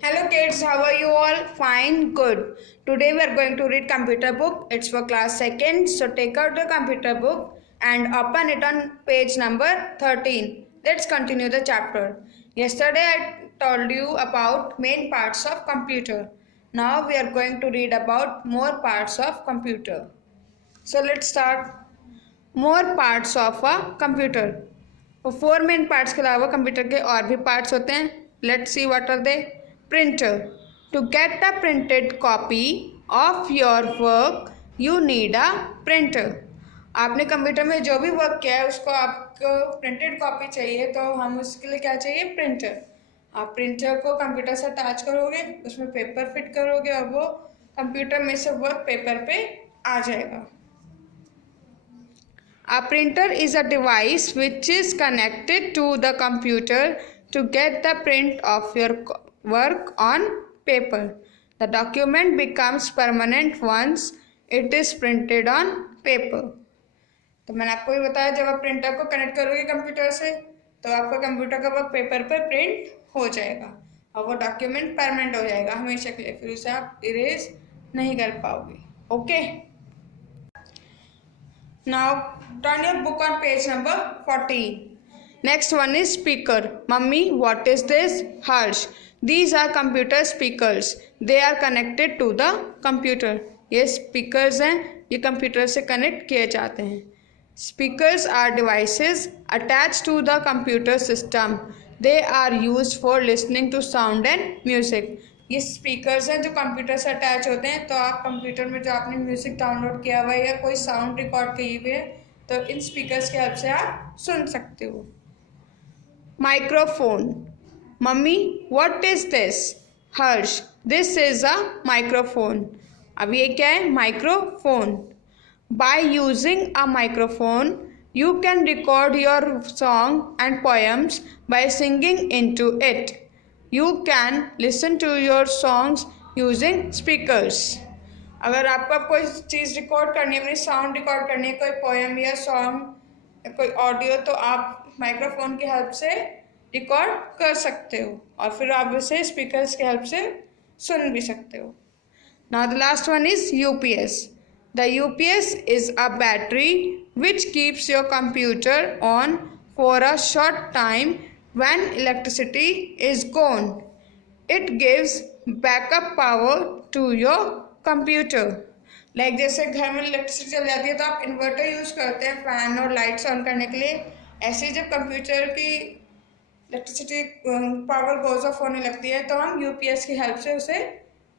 Hello kids, how are you all? Fine, good. Today we are going to read computer book. It's for class 2nd. So take out the computer book and open it on page number 13. Let's continue the chapter. Yesterday I told you about main parts of computer. Now we are going to read about more parts of computer. So let's start. More parts of a computer. तो 4 main parts के अलावा computer के और भी parts होते हैं. Let's see what are they. Printer. To get a printed copy of your work you need a printer. आपने computer में जो भी वर्क किया है उसको आपको प्रिंटेड कॉपी चाहिए, तो हम उसके लिए क्या चाहिए? प्रिंटर. आप प्रिंटर को कंप्यूटर से अटैच करोगे, उसमें पेपर फिट करोगे और वो कंप्यूटर में से वर्क पेपर पे आ जाएगा. A printer is a device which is connected to the computer to get the print of your work on paper. The document becomes permanent once it is printed on paper. तो मैंने आपको भी बताया, जब आप printer को connect करोगे computer से तो आपका कंप्यूटर का वर्क पेपर पर प्रिंट हो जाएगा और वो डॉक्यूमेंट परमानेंट हो जाएगा हमेशा के लिए. फिर उसे आप इरेज नहीं कर पाओगे. Okay. Now turn your book on page number 14. Next one is speaker. Mummy, what is this? Harsh. These are computer speakers. They are connected to the computer. ये speakers हैं, ये कंप्यूटर से कनेक्ट किए जाते हैं. Speakers are devices attached to the computer system. They are used for listening to sound and music. ये speakers हैं जो कंप्यूटर से अटैच होते हैं, तो आप कंप्यूटर में जो आपने म्यूज़िक डाउनलोड किया हुआ है या कोई साउंड रिकॉर्ड किए हुए है तो इन स्पीकर्स की हेल्प से आप सुन सकते हो. Microphone. Mummy, what is this? Harsh. This is a microphone. अब ये क्या है? Microphone. By using a microphone you can record your song and poems by singing into it. You can listen to your songs using speakers. अगर आपको कोई चीज़ record करनी है, अपनी साउंड रिकॉर्ड करनी है, कोई पोएम या सॉन्ग या कोई ऑडियो, तो आप माइक्रोफोन की हेल्प से रिकॉर्ड कर सकते हो और फिर आप उसे स्पीकर्स की हेल्प से सुन भी सकते हो. Now the last one is UPS. The UPS is a battery which keeps your computer on for a short time when electricity is gone. It gives backup power to your computer. Like जैसे घर में electricity चल जाती है तो आप inverter use करते हैं फैन और लाइट्स ऑन करने के लिए. ऐसे ही जब कंप्यूटर की इलेक्ट्रिसिटी पावर गोज ऑफ होने लगती है तो हम यूपीएस की हेल्प से उसे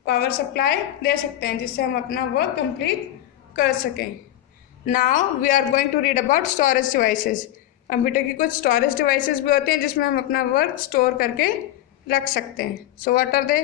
पावर सप्लाई दे सकते हैं जिससे हम अपना वर्क कंप्लीट कर सकें. Now we are going to read about storage devices. Computer की कुछ स्टोरेज डिवाइसेस भी होती हैं जिसमें हम अपना वर्क स्टोर करके रख सकते हैं. So what are they?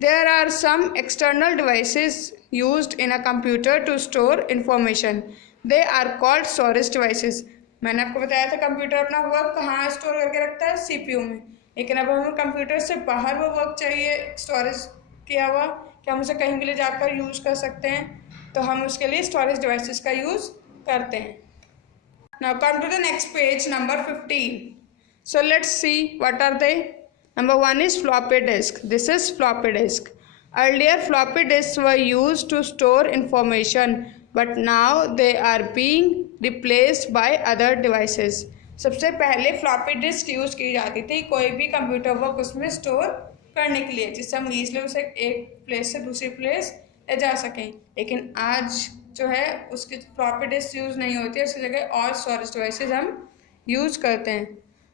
There are some external devices used in a computer to store information. They are called storage devices. मैंने आपको बताया था कंप्यूटर अपना वर्क कहाँ स्टोर करके रखता है? सीपीयू में. लेकिन अब हमें कंप्यूटर से बाहर वो वर्क चाहिए स्टोरेज किया हुआ कि हम उसे कहीं भी ले जाकर यूज़ कर सकते हैं, तो हम उसके लिए स्टोरेज डिवाइसेस का यूज़ करते हैं. Now come to the next page, number 15. So let's see what are they. Number 1 is floppy disk. This is floppy disk. Earlier floppy disks were used to store information, but now they are being replaced by other devices. सबसे पहले floppy disk use की जाती थी कोई भी computer work उसमें store करने के लिए, जिससे हम ईजिली उसे एक प्लेस से दूसरी प्लेस ले जा सकें. लेकिन आज जो है उसकी फ्लॉपी डिस्क यूज़ नहीं होती है, उसकी जगह और स्टोरेज डिवाइसेस हम यूज़ करते हैं.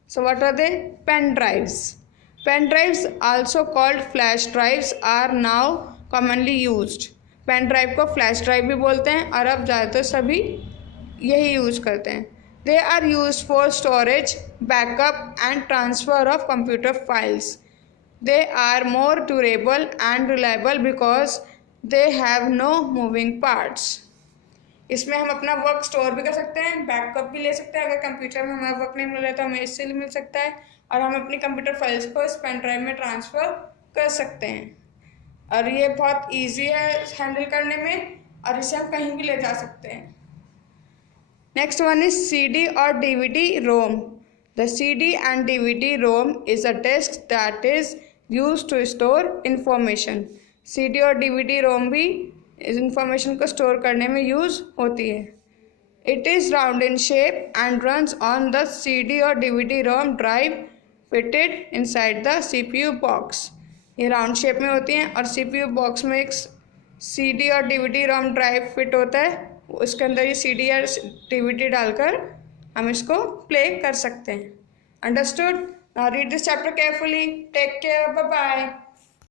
So what are they? Pen drives. Pen drives also called flash drives are now commonly used. Pen drive को फ्लैश ड्राइव भी बोलते हैं और अब ज़्यादातर सभी यही यूज़ करते हैं. They are used for storage, backup and transfer of computer files. They are more durable and reliable because they have no moving parts. इसमें हम अपना वर्क स्टोर भी कर सकते हैं, बैकअप भी ले सकते हैं. अगर कंप्यूटर में हमें वर्क नहीं मिल रहा तो हमें इससे भी मिल सकता है और हम अपनी कंप्यूटर फाइल्स को इस पेन ड्राइव में ट्रांसफ़र कर सकते हैं. और ये बहुत इजी है हैंडल करने में और इसे हम कहीं भी ले जा सकते हैं. नेक्स्ट वन इज CD और DVD ROM. The CD and DVD ROM is a disk that is use to store information. CD और DVD रोम भी इस इंफॉर्मेशन को स्टोर करने में यूज होती है। It is round in shape and runs on the CD or DVD-ROM drive fitted inside the CPU box। ये round shape में होती हैं और CPU बॉक्स में एक CD और DVD-ROM ड्राइव फिट होता है, उसके अंदर ये CD या DVD डालकर हम इसको प्ले कर सकते हैं। Understood? Now read this chapter carefully. Take care, bye bye.